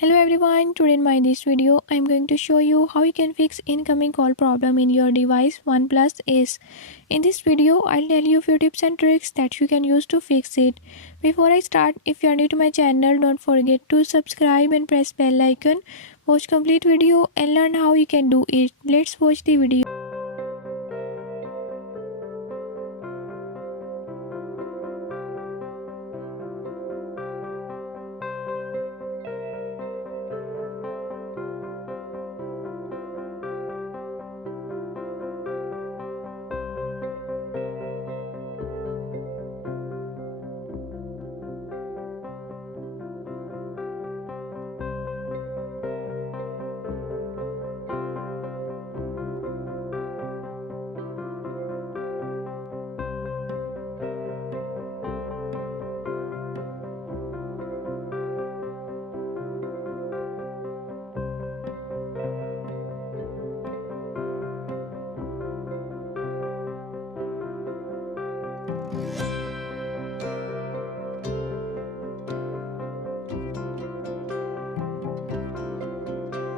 Hello everyone, today in this video I'm going to show you how you can fix incoming call problem in your device OnePlus Ace. In this video I'll tell you a few tips and tricks that you can use to fix it. Before I start, if you are new to my channel, don't forget to subscribe and press bell icon. Watch complete video and learn how you can do it. Let's watch the video.